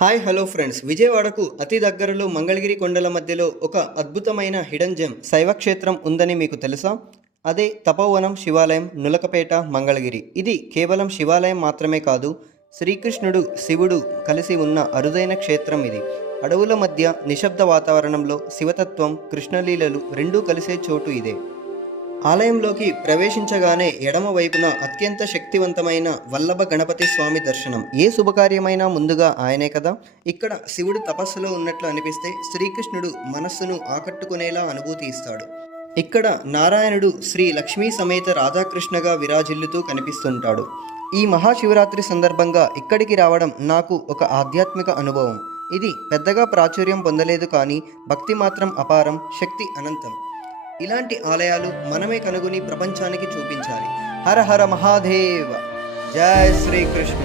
Hi hello friends, విజయవాడకు అతి దగ్గరలో మంగళగిరి కొండల మధ్యలో ఒక అద్భుతమైన హిడెన్ జెమ్ శైవక్షేత్రం ఉందని మీకు తెలుసా? అదే తపోవనం శివాలయం, నులకపేట, మంగళగిరి. ఇది కేవలం శివాలయం మాత్రమే కాదు, శ్రీకృష్ణుడు శివుడు కలిసి ఉన్న అరుదైన క్షేత్రం ఇది. అడవుల మధ్య నిశ్శబ్ద వాతావరణంలో శివతత్వం, కృష్ణలీలలు రెండూ కలిసే చోటు ఇదే. ఆలయంలోకి ప్రవేశించగానే ఎడమ వైపున అత్యంత శక్తివంతమైన వల్లభ గణపతి స్వామి దర్శనం. ఏ శుభకార్యమైనా ముందుగా ఆయనే కదా. ఇక్కడ శివుడు తపస్సులో ఉన్నట్లు అనిపిస్తే శ్రీకృష్ణుడు మనస్సును ఆకట్టుకునేలా అనుభూతి ఇస్తాడు. ఇక్కడ నారాయణుడు శ్రీ లక్ష్మీ సమేత రాధాకృష్ణగా విరాజిల్లుతూ కనిపిస్తుంటాడు. ఈ మహాశివరాత్రి సందర్భంగా ఇక్కడికి రావడం నాకు ఒక ఆధ్యాత్మిక అనుభవం. ఇది పెద్దగా ప్రాచుర్యం పొందలేదు, కానీ భక్తి మాత్రం అపారం, శక్తి అనంతం. ఇలాంటి ఆలయాలు మనమే కనుగొని ప్రపంచానికి చూపించాలి. హర హర మహాదేవ, జై శ్రీకృష్ణ.